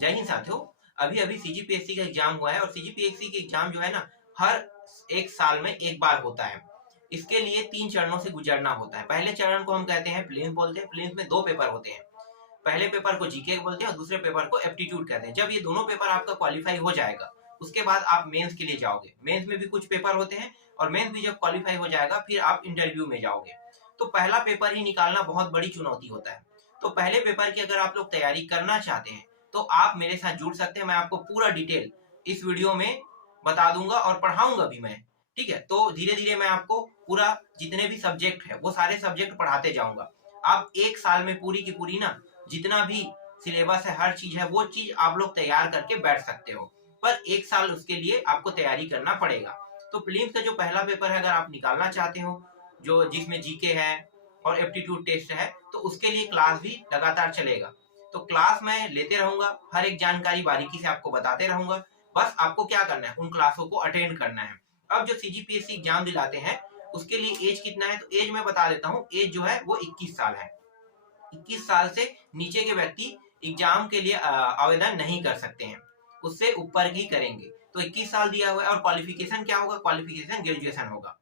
जय हिंद साथियों। अभी अभी सीजीपीएससी का एग्जाम हुआ है और सीजीपीएससी का एग्जाम जो है ना, हर एक साल में एक बार होता है। इसके लिए 3 चरणों से गुजरना होता है। पहले चरण को हम कहते हैं प्रीलिम्स बोलते हैं। प्रीलिम्स में 2 पेपर होते हैं। पहले पेपर को जीके बोलते हैं और दूसरे पेपर को एप्टीट्यूड कहते हैं। जब ये दोनों पेपर आपका क्वालिफाई हो जाएगा, उसके बाद आप मेंस के लिए जाओगे। मेंस में भी कुछ पेपर होते हैं और मेंस भी जब क्वालिफाई हो जाएगा फिर आप इंटरव्यू में जाओगे। तो पहला पेपर ही निकालना बहुत बड़ी चुनौती होता है। तो पहले पेपर की अगर आप लोग तैयारी करना चाहते हैं तो आप मेरे साथ जुड़ सकते हैं। मैं आपको पूरा डिटेल इस वीडियो में बता दूंगा और पढ़ाऊंगा भी मैं। ठीक है, तो धीरे धीरे मैं आपको पूरा जितने भी सब्जेक्ट है वो सारे सब्जेक्ट पढ़ाते जाऊंगा। आप एक साल में पूरी की पूरी ना, जितना भी सिलेबस है, हर चीज है, वो चीज आप लोग तैयार करके बैठ सकते हो। पर एक साल उसके लिए आपको तैयारी करना पड़ेगा। तो प्रीलिम्स का जो पहला पेपर है, अगर आप निकालना चाहते हो, जो जिसमें जीके है और एप्टीट्यूड टेस्ट है, तो उसके लिए क्लास भी लगातार चलेगा। तो क्लास मैं लेते रहूंगा, हर एक जानकारी बारीकी से आपको बताते रहूंगा। बस आपको क्या करना है, उन क्लासों को अटेंड करना है। अब जो सीजीपीएससी एग्जाम दिलाते हैं उसके लिए एज कितना है, तो एज मैं बता देता हूँ। एज जो है वो 21 साल है। 21 साल से नीचे के व्यक्ति एग्जाम के लिए आवेदन नहीं कर सकते हैं, उससे ऊपर ही करेंगे। तो 21 साल दिया हुआ है। और क्वालिफिकेशन क्या होगा, क्वालिफिकेशन ग्रेजुएशन होगा।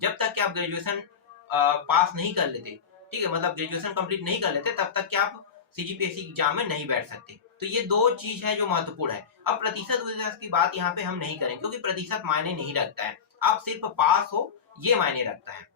जब तक कि आप ग्रेजुएशन पास नहीं कर लेते, ठीक है, मतलब ग्रेजुएशन कंप्लीट नहीं कर लेते, तब तक कि आप सीजीपीएससी एग्जाम में नहीं बैठ सकते। तो ये 2 चीज है जो महत्वपूर्ण है। अब प्रतिशत की बात यहाँ पे हम नहीं करेंगे क्योंकि प्रतिशत मायने नहीं रखता है। आप सिर्फ पास हो ये मायने रखता है।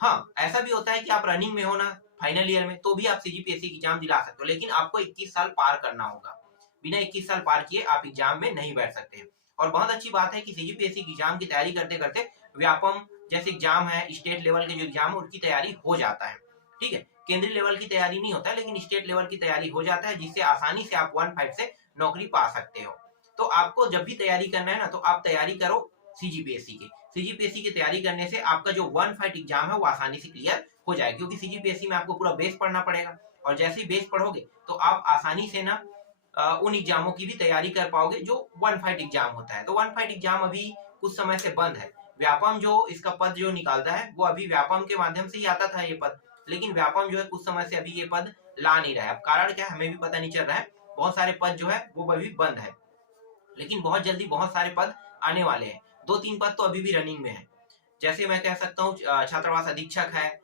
हाँ, ऐसा भी होता है कि आप रनिंग में हो ना, फाइनल ईयर में, तो भी आप सीजीपीएससी एग्जाम दिला सकते हो, लेकिन आपको 21 साल पार करना होगा। बिना 21 साल पार किए आप एग्जाम में नहीं बैठ सकते। और बहुत अच्छी बात है कि सीजीपीएससी एग्जाम की तैयारी करते करते व्यापम जैसे एग्जाम है, स्टेट लेवल के जो एग्जाम है उनकी तैयारी हो जाता है। ठीक है, केंद्रीय लेवल की तैयारी नहीं होता है, लेकिन स्टेट लेवल की तैयारी हो जाता है, जिससे आसानी से आप 1-5 से नौकरी पा सकते हो। तो आपको जब भी तैयारी करना है ना, तो आप तैयारी करो सीजीपीएससी की। सीजीपीएससी की तैयारी करने से आपका जो 1-5 एग्जाम है वो आसानी से क्लियर हो जाएगा, क्योंकि सीजीपीएससी में आपको पूरा बेस पढ़ना पड़ेगा। और जैसे ही बेस पढ़ोगे तो आप आसानी से ना उन एग्जामों की भी तैयारी कर पाओगे जो 1-5 एग्जाम होता है। तो 1-5 एग्जाम अभी कुछ समय से बंद है। व्यापम जो इसका पद जो निकालता है वो अभी व्यापम के माध्यम से ही आता था ये पद, लेकिन व्यापम जो है कुछ समय से अभी ये पद ला नहीं रहा है। अब कारण क्या है हमें भी पता नहीं चल रहा है। बहुत सारे पद जो है वो अभी बंद है, लेकिन बहुत जल्दी बहुत सारे पद आने वाले हैं। 2-3 पद तो अभी भी रनिंग में है। जैसे मैं कह सकता हूँ छात्रावास अधीक्षक है,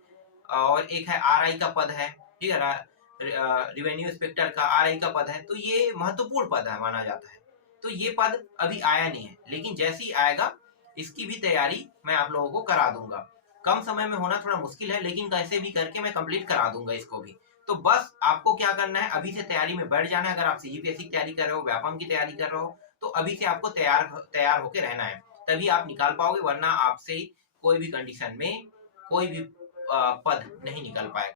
और एक है आरआई का पद है। ठीक है, रिवेन्यू इंस्पेक्टर का आरआई का पद है। तो ये महत्वपूर्ण पद है माना जाता है। तो ये पद अभी आया नहीं है, लेकिन जैसे ही आएगा इसकी भी तैयारी मैं आप लोगों को करा दूंगा। कम समय में होना थोड़ा मुश्किल है, लेकिन कैसे भी करके मैं कंप्लीट करा दूंगा इसको भी। तो बस आपको क्या करना है, अभी से तैयारी में बैठ जाना है। अगर आप सीजीपीएससी की तैयारी कर रहे हो, व्यापम की तैयारी कर रहे हो, तो अभी से आपको तैयार होके रहना है, तभी आप निकाल पाओगे। वरना आपसे कोई भी कंडीशन में कोई भी पद नहीं निकल पाएगा।